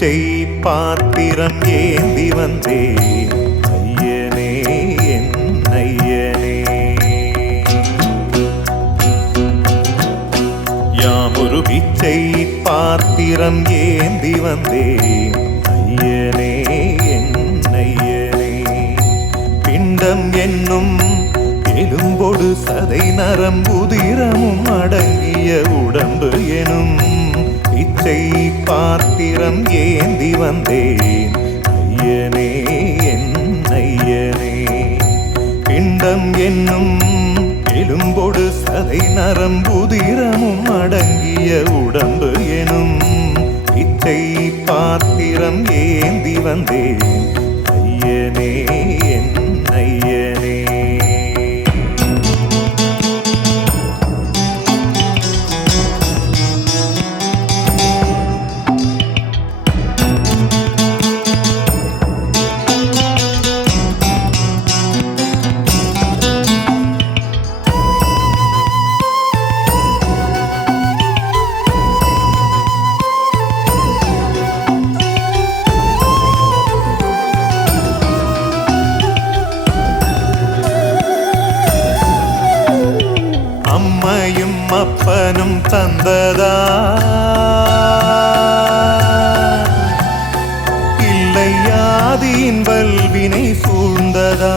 பிச்சை பாத்திரம் ஏந்தி வந்தேன் ஐயனே என் ஐயனே. யாமொரு பிச்சை பாத்திரம் ஏந்தி வந்தேன் ஐயனே என் ஐயனே. பிண்டம் என்னும் எலும்பொடு சதை நரம்புதிரமும் அடங்கிய உடம்பு எனும் பிச்சை பாத்திரம் ஏந்தி வந்தேன் ஐயனே என் ஐயனே. பிண்டம் என்னும் எலும்பொடு சதை நரம்புதிரமும் அடங்கிய உடம்பு எனும் பிச்சை பாத்திரம் ஏந்தி வந்தேன் ஐயனே என் ஐயனே. அம்மையும் அப்பனும் தந்ததா இல்லை ஆதியின் வல்வினை சூழ்ந்ததா.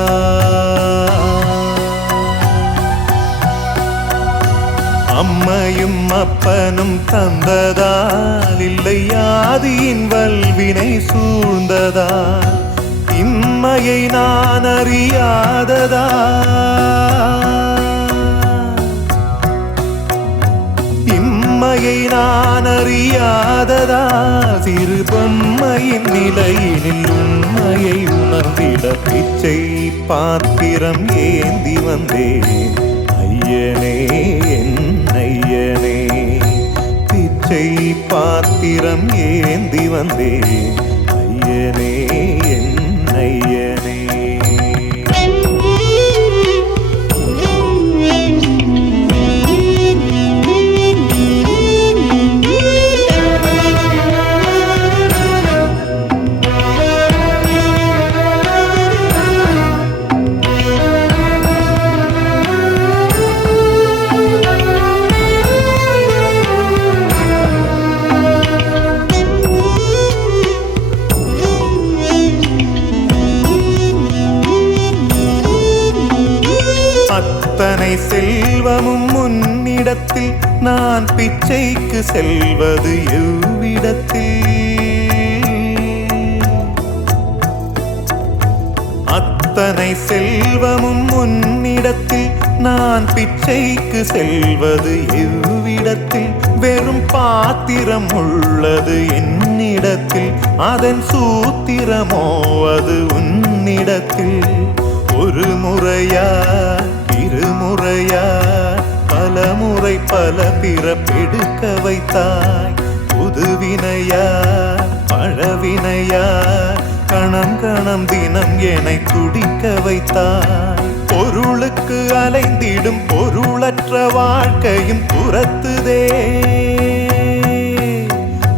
அம்மையும் அப்பனும் தந்ததால் இல்லை ஆதியின் வல்வினை சூழ்ந்ததா. இம்மையை நான் அறியாததா இம்மையை நான் அறியாததா. சிறு பொம்மையின் நிலையினில் உண்மையை உணர்ந்திட பிச்சை பாத்திரம் ஏந்தி வந்தேன் ஐயனே என் ஐயனே. பிச்சை பாத்திரம் ஏந்தி வந்தேன் ஐயனே என் ஐயனே. அத்தனை செல்வமும் முன்னிடத்தில் நான் பிச்சைக்கு செல்வது எவ்விடத்தில். அத்தனை செல்வமும் முன்னிடத்தில் நான் பிச்சைக்கு செல்வது எவ்விடத்தில். வெறும் பாத்திரம் உள்ளது என்னிடத்தில், அதன் சூத்திரமோ அது உன்னிடத்தில். ஒரு முறையா இருமுறையா பல முறை பல பிறப்பெடுக்க வைத்தாய். புதுவினையா பழவினையா கணம் கணம் தினம் என்னை துடிக்க வைத்தாய். பொருளுக்கு அலைந்திடும் பொருளற்ற வாழ்க்கையும் துரத்துதே.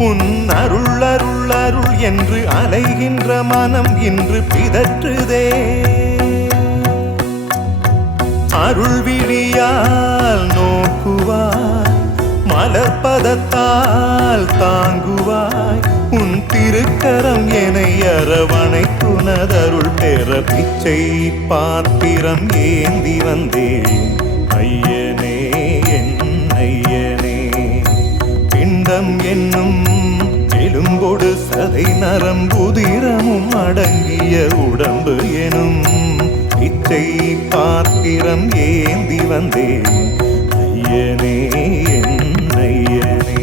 உன் அருள் அருள் அருள் என்று அலைகின்ற மனம் இன்று பிதற்றுதே. அருள் விழியால் நோக்குவாய், மலர்பதத்தால் தாங்குவாய். உன் திருக்கரம் என்னை அரவணைத்துனதருள் பெற பிச்சை பாத்திரம் ஏந்தி வந்தேன் ஐயனே என் ஐயனே. பிண்டம் என்னும் எலும்பொடு சதை நரம்புதிரமும் அடங்கிய உடம்பு எனும் பிச்சை பாத்திரம் ஏந்தி வந்தேன் ஐயனே என் ஐயனே.